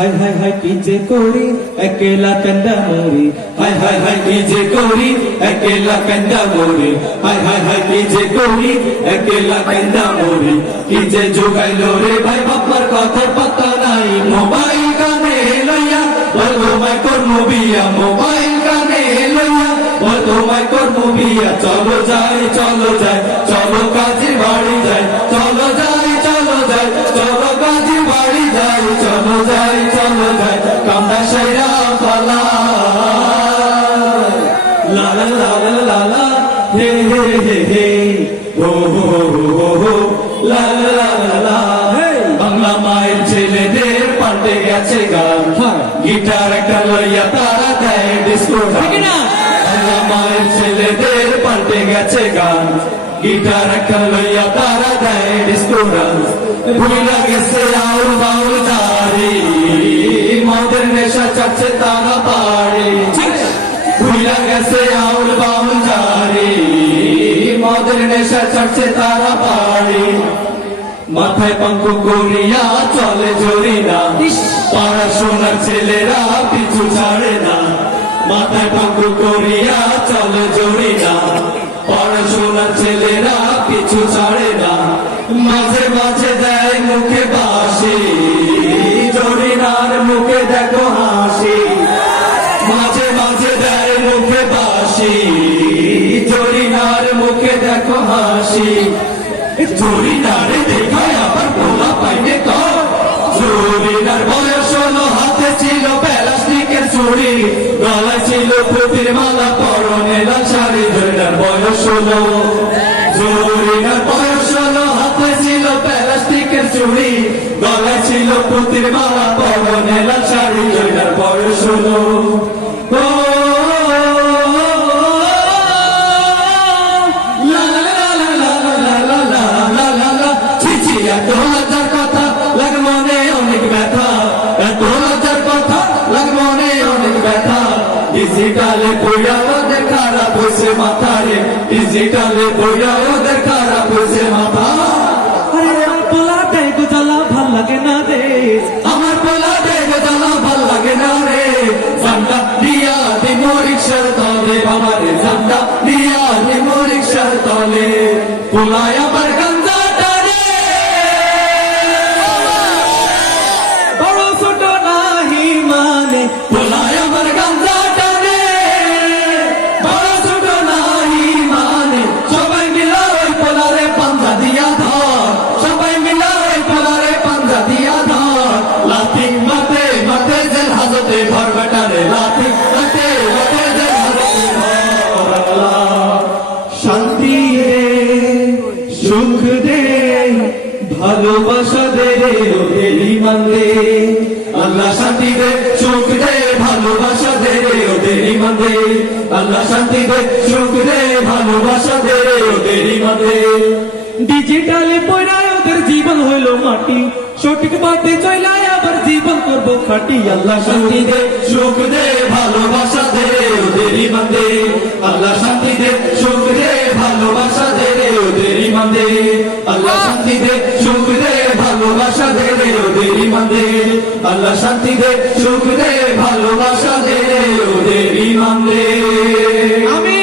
হায় হায় হায় কি যে করি একলা কান্দা মরি, হায় হায় হায় কি যে করি একলা কান্দা মরি, হায় হায় হায় কি যে করি একলা কান্দা মরি। কি যে জোগাইলো রে ভাই বাবার কথার পাতা নাই, মোবাইল কানে লইয়া বল তোমায় করবো বিয়া, মোবাইল কানে লইয়া বল তোমায় করবো বিয়া। চলো যাই চলো যাই চলো কাজে বাড়ি যাই, চলো যাই চলো যাই চলো কাজে বাড়ি যাই, চলো যাই চলো যাই কামড়া সাইরা পালা। লা লা লা লা লা লা হে হে হে হে হো হো হো হো লা লা লা লা লা। বাংলা মায়ের ছেলেদের পাল্টে গেছে গান, গিটার একটা লইয়া তারা দেয় ডিস্কো গান। বাংলা মায়ের ছেলেদের পাল্টে গেছে গান, গিটার একটা লইয়া তারা দেয় ডিস্কো গান। ভুলা গেছে আউল বাউল দাড়ি, মদের নেশা চাচ্ছে তারা পাড়ি। ভুলা গেছে আউল বাউল দাড়ি, মদের নেশা চাচ্ছে তারা পাড়ি। মাথায় পাঙ্ক করিয়া চলে জরি না, পড়াশোনার ছেলেরা পিছু ছাড়ে না। মাথায় পাঙ্ক করিয়া চলে জরি না, পড়াশোনার ছেলেরা পিছু ছাড়ে না। মাঝে মাঝে দেয় মুখে বাসি, জরিনার মুখে দেখো হাসি। মাঝে মাঝে দেয় মুখে বাসি, জরিনার মুখে দেখো হাসি। জরিনারে দেখায় আবার পোলা পাইনে কর, জরিনার বয়স হলো, হাতে ছিল প্লাস্টিকের চুড়ি, গলায় ছিল পুতির মালা, পরনে লাল শাড়ি। জরিনার বয়স হলো, জরিনার বয়স হলো, হাতে ছিল প্লাস্টিকের চুড়ি, গলায় ছিল পুতির মালা, পরনে লাল শাড়ি। জরিনার বয়স হলো এত লজ্জার কথা লাগ মনে অনেক ব্যথা, এত লজ্জার কথা লাগ মনে অনেক ব্যথা। ডিজিটালে বইয়া ওদের খারাপ হয়েছে মাথা রে, ডিজিটালে বইয়া ওদের খারাপ হয়েছে মাথা। আরে পোলাটাই গোজালা ভাল লাগে না রে, আমার পোলাটাই গোজালা ভাল লাগে না রে। জানটা দিয়া দিমো রিক্সার তলে, বাবা রে জানটা দিয়া দিমো রিক্সার তলে। পোলায় আবার শান্তি দে সুখ দে ভালোবাসা দে রে ওদের ইমান দে। আল্লাহ শান্তি দে সুখ দে ভালোবাসা দে রে ওদের ইমান দে। আল্লাহ শান্তি দে সুখ দে ভালোবাসা দে রে ওদের ইমান দে। ডিজিটালে পয়রায় ওদের জীবন হইল মাটি, সঠিক পথে চলায় আবার জীবন করব খাটি। আল্লাহ শান্তি দে সুখ দে ভালোবাসা দে রে ওদের ইমান দে। আল্লাহ শান্তি দে সুখ দে ভালোবাসা দে রে ওদের ইমান দে। আল্লাহ শান্তি দে সুখ দে ভালোবাসা দে রে ওদের ইমান দে। আল্লাহ শান্তি দে সুখ দে ভালোবাসা দে রে ওদের ইমান দে। আমিন।